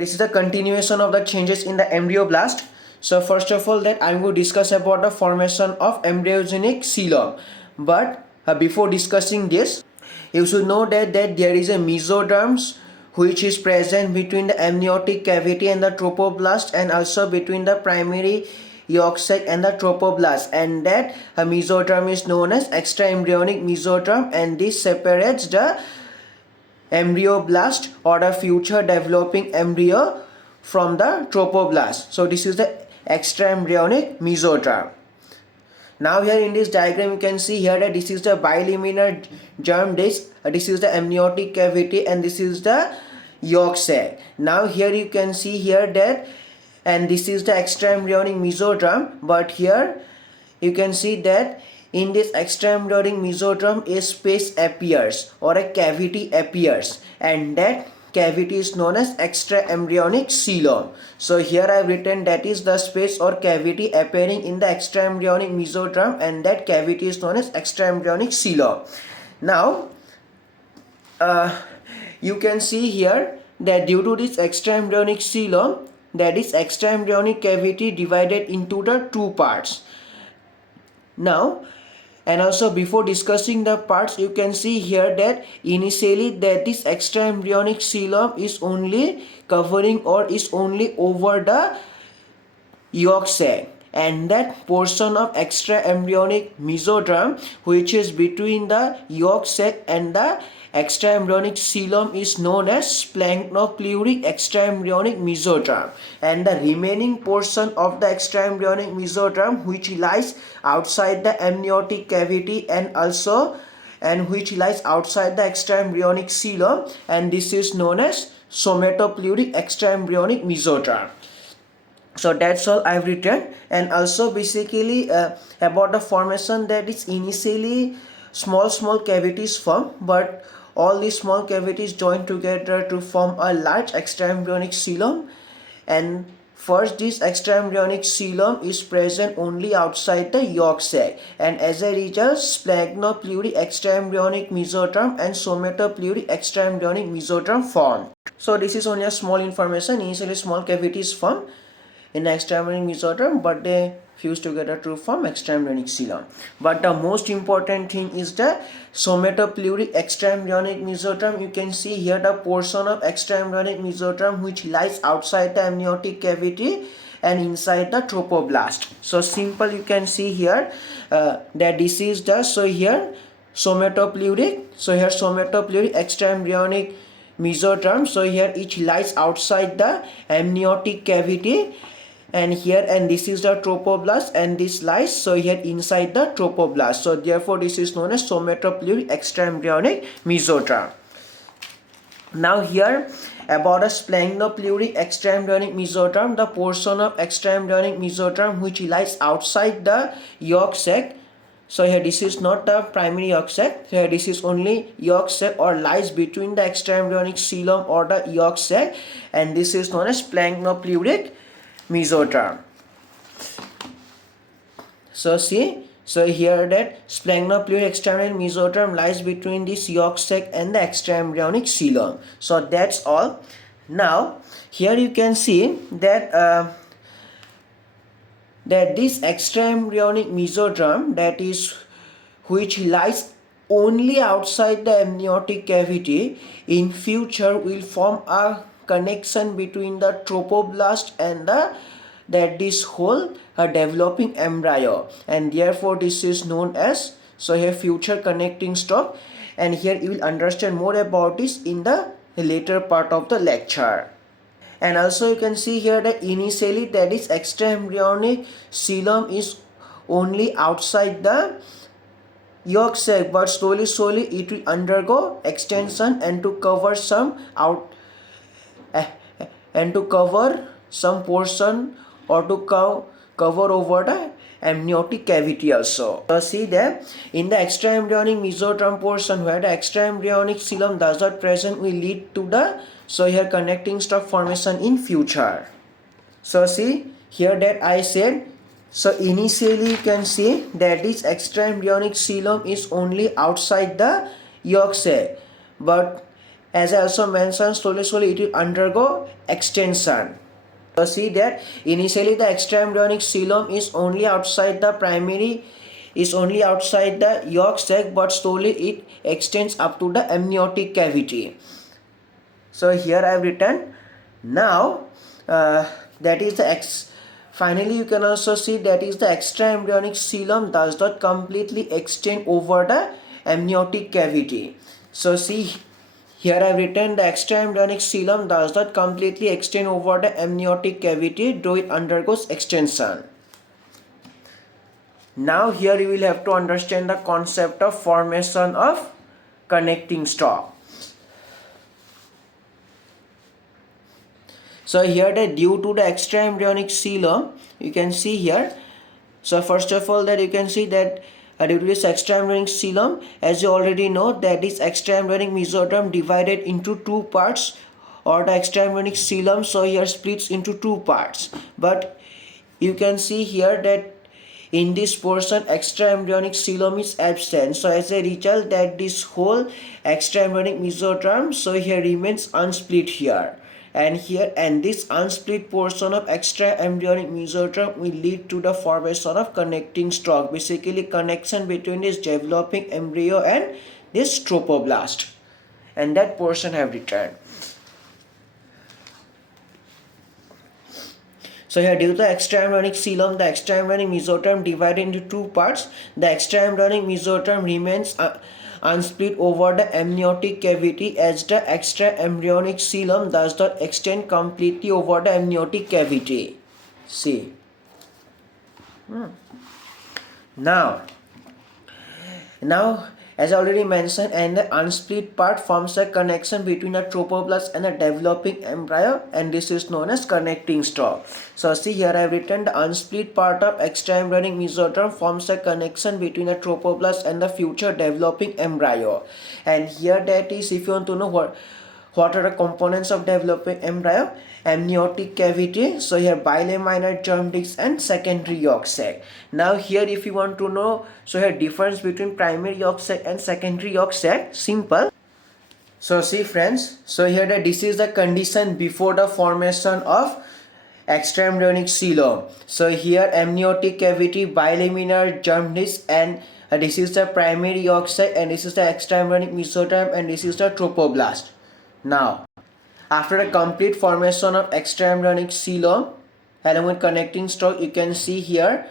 This is a continuation of the changes in the embryoblast. So first of all that I'm going to discuss about the formation of embryogenic coelom. But before discussing this, you should know that there is a mesoderms which is present between the amniotic cavity and the trophoblast, and also between the primary yolk sac and the trophoblast, and that a mesoderm is known as extraembryonic mesoderm, and this separates the embryoblast or the future developing embryo from the trophoblast. So this is the extraembryonic mesoderm. Now here in this diagram you can see here that this is the bilaminar germ disc, this is the amniotic cavity, and this is the yolk sac. Now here you can see here that, and this is the extraembryonic mesoderm, but here you can see that in this extraembryonic mesoderm a space appears or a cavity appears, and that cavity is known as extraembryonic coelom. So here I have written that is the space or cavity appearing in the extraembryonic mesoderm, and that cavity is known as extraembryonic coelom. Now you can see here that due to this extraembryonic coelom, that is extraembryonic cavity divided into the two parts. Now, and also before discussing the parts, you can see here that initially that this extraembryonic coelom is only covering or is only over the yolk sac, and that portion of extraembryonic mesoderm which is between the yolk sac and the extraembryonic coelom is known as splanchnopleuric extraembryonic mesoderm, and the remaining portion of the extraembryonic mesoderm which lies outside the amniotic cavity and which lies outside the extraembryonic coelom, and this is known as somatopleuric extraembryonic mesoderm. So that's all I've written. And also basically about the formation, that is initially small cavities form, but all these small cavities join together to form a large extraembryonic coelom, and first this extraembryonic coelom is present only outside the yolk sac, and as a result splanchnopleuric extraembryonic mesoderm and somatopleuric extraembryonic mesoderm form. So this is only a small information. Initially small cavities form in the extraembryonic mesoderm, but they fuse together to form extraembryonic coelom. But the most important thing is the somatopleuric extraembryonic mesoderm. You can see here the portion of extraembryonic mesoderm which lies outside the amniotic cavity and inside the trophoblast. So simple, you can see here that this is the, so here somatopleuric, so here somatopleuric extraembryonic mesoderm, so here it lies outside the amniotic cavity, and here, and this is the trophoblast, and this lies so here inside the trophoblast. So therefore this is known as somatopleuric extraembryonic mesoderm. Now here about a splanchnopleuric extraembryonic mesoderm, the portion of extraembryonic mesoderm which lies outside the yolk sac. So here this is not the primary yolk sac, here this is only yolk sac or lies between the extraembryonic coelom or the yolk sac, and this is known as splanchnopleuric mesoderm. So see, so here that splanchnopleuric extraembryonic mesoderm lies between this yolk sac and the extraembryonic coelom. So that's all. Now here you can see that that this extraembryonic mesoderm, that is which lies only outside the amniotic cavity, in future will form a connection between the trophoblast and this whole developing embryo, and therefore this is known as, so here future connecting stop, and here you will understand more about this in the later part of the lecture. And also you can see here that initially that is extraembryonic coelom is only outside the yolk sac, but slowly it will undergo extension and to cover some some portion or to cover over the amniotic cavity also. So see that in the extraembryonic mesoderm portion where the extraembryonic coelom does not present will lead to the, so here connecting stop formation in future. So see here that I said, so initially you can see that this extraembryonic coelom is only outside the yolk sac, but as I also mentioned, slowly it will undergo extension. So see that initially the extraembryonic coelom is only outside the primary, is only outside the yolk sac, but slowly it extends up to the amniotic cavity. So here I have written now that is the finally you can also see that is the extraembryonic coelom does not completely extend over the amniotic cavity. So see here I have written the extraembryonic coelom does not completely extend over the amniotic cavity, though it undergoes extension. Now here you will have to understand the concept of formation of connecting stalk. So here that due to the extraembryonic coelom, you can see here. So first of all that you can see that due to this extraembryonic coelom, as you already know that this extraembryonic mesoderm divided into two parts, or the extraembryonic coelom so here splits into two parts. But you can see here that in this portion extraembryonic coelom is absent. So as a result that this whole extraembryonic mesoderm so here remains unsplit here. And here, and this unsplit portion of extraembryonic mesoderm will lead to the formation of connecting stalk, basically connection between this developing embryo and this trophoblast, and that portion have returned. So here due to the extraembryonic coelom, the extraembryonic mesoderm divided into two parts. The extraembryonic mesoderm remains unsplit over the amniotic cavity, as the extraembryonic coelom does not extend completely over the amniotic cavity. See. Now as I already mentioned, and the unsplit part forms a connection between a trophoblast and a developing embryo, and this is known as connecting stalk. So see here I have written the unsplit part of extraembryonic mesoderm forms a connection between a trophoblast and the future developing embryo. And here that is, if you want to know what are the components of developing embryo? Amniotic cavity, so here bilaminar germ disc and secondary yolk sac. Now here if you want to know, so here difference between primary yolk sac and secondary yolk sac, simple. So see friends, so here this is the condition before the formation of extraembryonic coelom. So here amniotic cavity, bilaminar germ disc, and this is the primary yolk sac, and this is the extraembryonic mesoderm, and this is the trophoblast. Now, after the complete formation of extraembryonic coelom along with connecting stalk, you can see here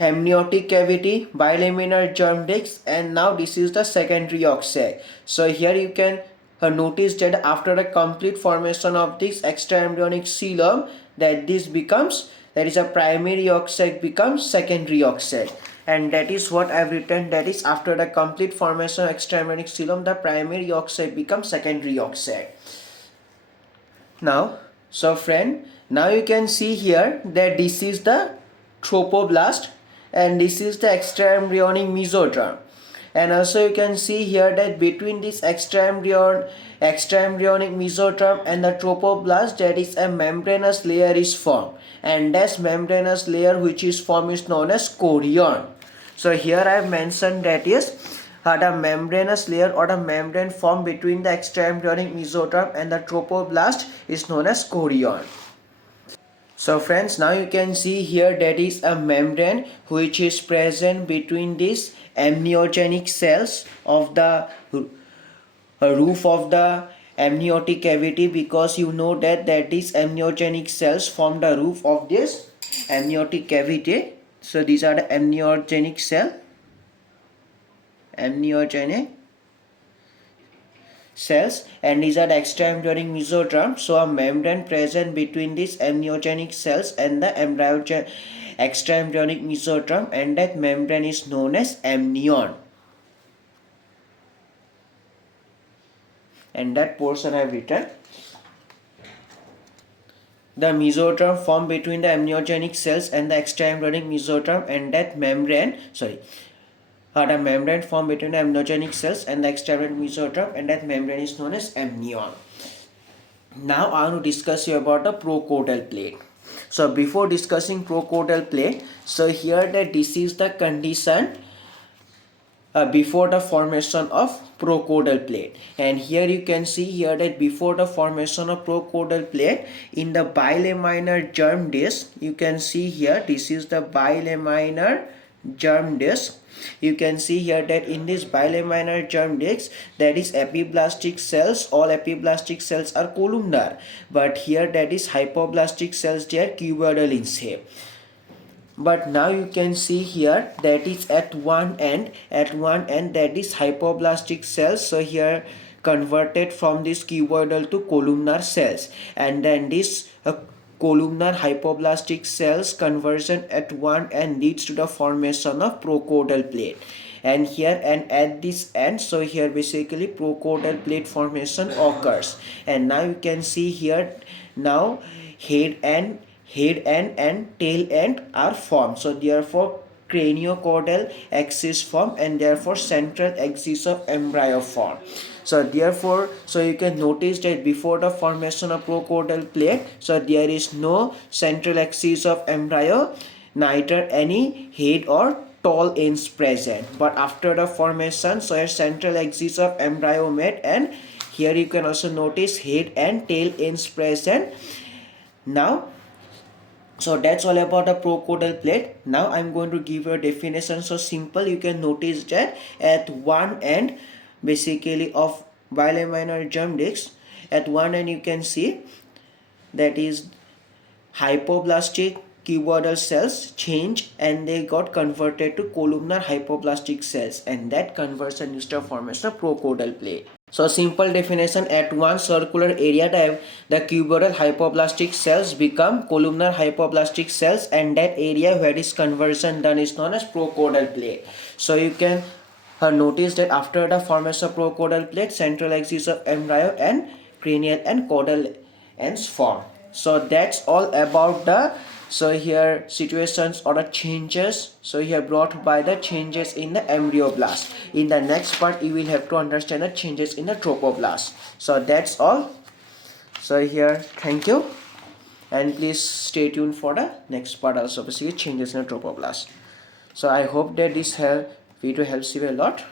amniotic cavity, bilaminar germ disc, and now this is the secondary yolk sac. So here you can notice that after the complete formation of this extraembryonic coelom, that this becomes, that is a primary yolk sac becomes secondary yolk sac. And that is what I have written, that is after the complete formation of extraembryonic coelom, the primary yolk sac becomes secondary yolk sac. Now, so friend, now you can see here that this is the trophoblast and this is the extraembryonic mesoderm. And also you can see here that between this extraembryonic mesoderm and the trophoblast, there is a membranous layer is formed, and this membranous layer which is formed is known as chorion. So here I have mentioned that is the membranous layer or the membrane formed between the extraembryonic mesoderm and the trophoblast is known as chorion. So friends, now you can see here that is a membrane which is present between these amniogenic cells of the roof of the amniotic cavity, because you know that these amniogenic cells form the roof of this amniotic cavity. So these are the amniogenic cells, and these are the extraembryonic mesoderm. So a membrane present between these amniogenic cells and the extraembryonic mesoderm, and that membrane is known as amnion. And that portion I have written. The mesoderm formed between the amniogenic cells and the extraembryonic mesoderm, and that membrane, the membrane formed between the amniogenic cells and the extraembryonic mesoderm, and that membrane is known as amnion. Now I want to discuss you about the procaudal plate. So before discussing procaudal plate, so here that this is the condition before the formation of procaudal plate. And here you can see here that before the formation of procaudal plate, in the bilaminar germ disc, you can see here, this is the bilaminar germ disc. You can see here that in this bilaminar germ disc, that is epiblastic cells, all epiblastic cells are columnar, but here that is hypoblastic cells, they are cuboidal in shape. But now you can see here that is at one end that is hypoblastic cells, so here converted from this cuboidal to columnar cells, and then this columnar hypoblastic cells conversion at one end leads to the formation of procaudal plate. And here and at this end, so here basically procaudal plate formation occurs. And now you can see here, now head end and tail end are formed, so therefore craniocaudal axis form, and therefore central axis of embryo form. So therefore, so you can notice that before the formation of procaudal plate, so there is no central axis of embryo, neither any head or tall ends present. But after the formation, so a central axis of embryo made, and here you can also notice head and tail ends present. Now, so that's all about the procaudal plate. Now I'm going to give you a definition. So simple, you can notice that at one end basically of bilaminar germ disc, at one end you can see that is hypoblastic cuboidal cells change and they got converted to columnar hypoblastic cells, and that conversion is the formation of procaudal plate. So simple definition, at one circular area type, the cuboidal hypoblastic cells become columnar hypoblastic cells, and that area where this conversion done is known as procaudal plate. So you can notice that after the formation of procaudal plate, central axis of embryo and cranial and caudal ends form. So that's all about the, so here situations or the changes, so here brought by the changes in the embryoblast. In the next part you will have to understand the changes in the trophoblast. So that's all. So here, thank you, and please stay tuned for the next part also, basically changes in the trophoblast. So I hope that this video helps you a lot.